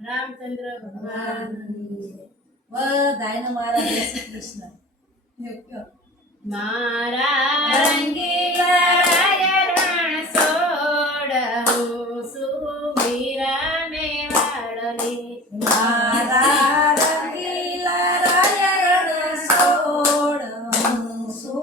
રામચંદ્ર ભગવાન બધાને મારા જય શ્રી કૃષ્ણ. મારા રંગીલા રણ સોડ હું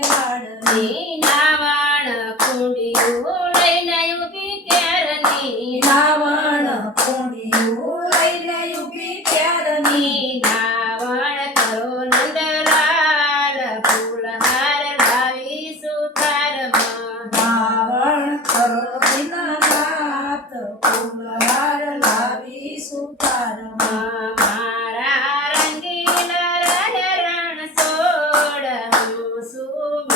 part of me.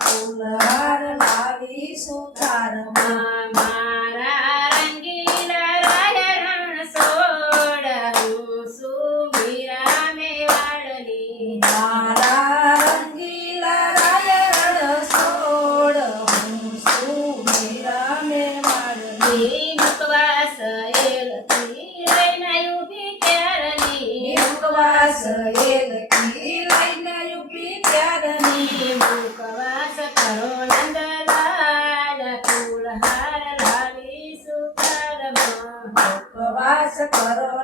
ફૂલ હાર લાવી સુથારમાં મારા રંગીલા રાજા રણ સોડાનું સુમીરા મેવાડની મારા રંગીલા રાજા રણ સોડ હું સુમીરા મેવાડની મુકવાસ એલથી રૈના યુબી ક્યારની મુકવાસ એલથી કરો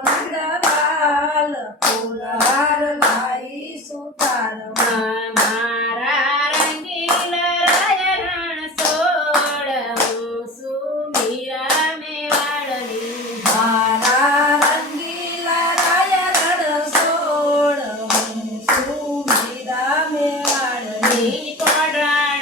નંદલાલ ફૂલ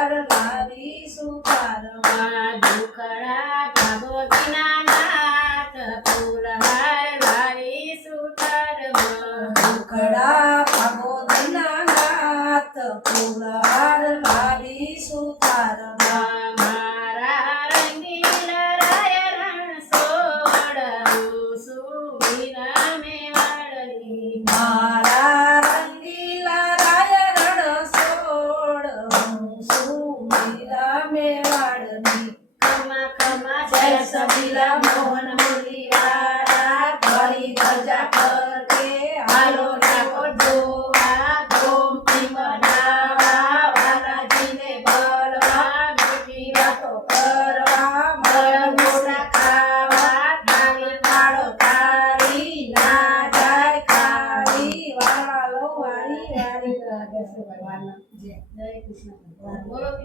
પાર લાવીશું પારમાં ઢોકળા ભાગોતીના નાથ ફૂલહાર લાવીશું પારમાં ઢોકળા ભાગોતીના નાથ ફૂલહાર મેવાડની ખમા ખમા જય સબીલા મોહન